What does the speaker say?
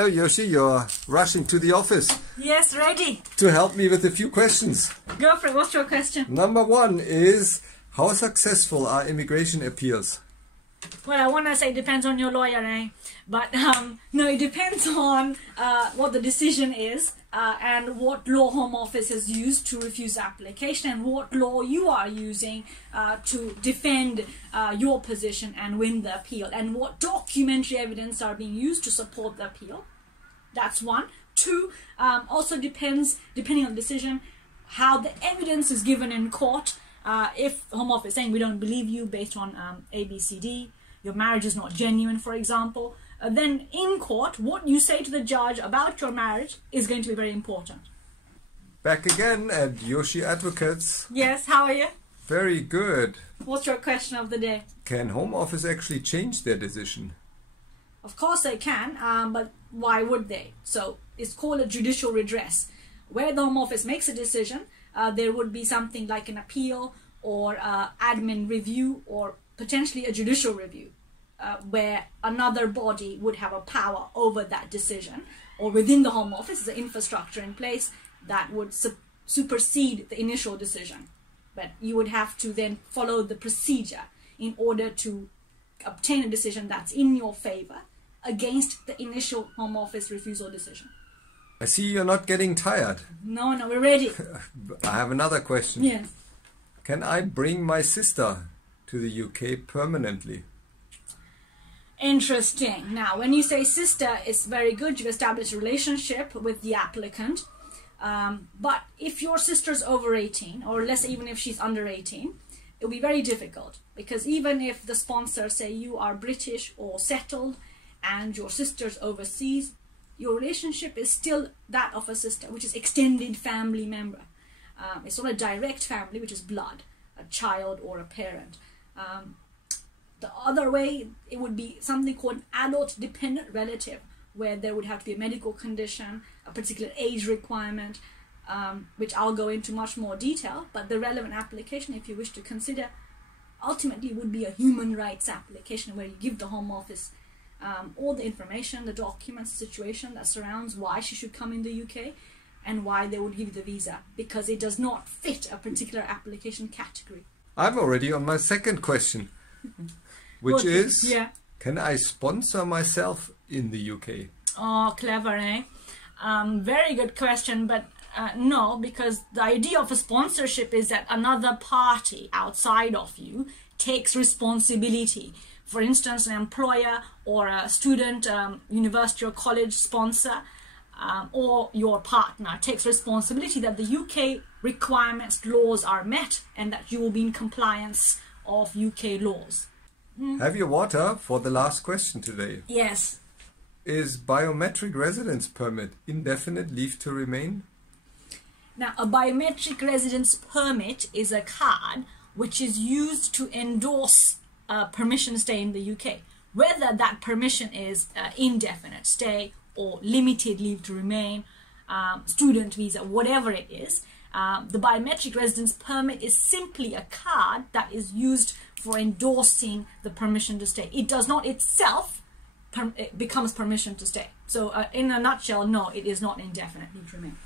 Hello Yoshi, you're rushing to the office. Yes, ready. To help me with a few questions. Go for it. What's your question? Number one is, how successful are immigration appeals? Well, I want to say it depends on your lawyer, But no, it depends on what the decision is and what law Home Office has used to refuse application and what law you are using to defend your position and win the appeal, and what documentary evidence are being used to support the appeal. That's one. Two, also depends, depending on the decision, how the evidence is given in court. If Home Office is saying we don't believe you based on ABCD, your marriage is not genuine, for example, then in court, what you say to the judge about your marriage is going to be very important. Back again at Yoshi Advocates. Yes, how are you? Very good. What's your question of the day? Can Home Office actually change their decision? Of course they can, but why would they? So it's called a judicial redress. Where the Home Office makes a decision, there would be something like an appeal or admin review or potentially a judicial review where another body would have a power over that decision, or within the Home Office is an infrastructure in place that would supersede the initial decision. But you would have to then follow the procedure in order to obtain a decision that's in your favor against the initial Home Office refusal decision. I see you're not getting tired. No, we're ready. I have another question. Yes. Can I bring my sister to the UK permanently? Interesting. Now, when you say sister, it's very good. You've established a relationship with the applicant. But if your sister's over 18, or less even if she's under 18, it'll be very difficult. Because even if the sponsor say you are British or settled and your sister's overseas, your relationship is still that of a sister, which is extended family member. It's not a direct family, which is blood, a child or a parent. The other way, it would be something called an adult dependent relative, where there would have to be a medical condition, a particular age requirement, which I'll go into much more detail. But the relevant application, if you wish to consider, ultimately would be a human rights application, where you give the Home Office all the information, the documents, the situation that surrounds why she should come in the UK and why they would give you the visa, because it does not fit a particular application category. I'm already on my second question, which is, can I sponsor myself in the UK? Oh, clever, very good question, but no, because the idea of a sponsorship is that another party outside of you takes responsibility. For instance, an employer or a student, university or college sponsor, or your partner takes responsibility that the UK requirements, laws are met, and that you will be in compliance of UK laws. Have your water for the last question today. Yes. Is biometric residence permit indefinite leave to remain? Now, a biometric residence permit is a card which is used to endorse permission stay in the UK. Whether that permission is indefinite stay or limited leave to remain, student visa, whatever it is, the biometric residence permit is simply a card that is used for endorsing the permission to stay. It does not itself it becomes permission to stay. So in a nutshell, no, it is not indefinite leave to remain.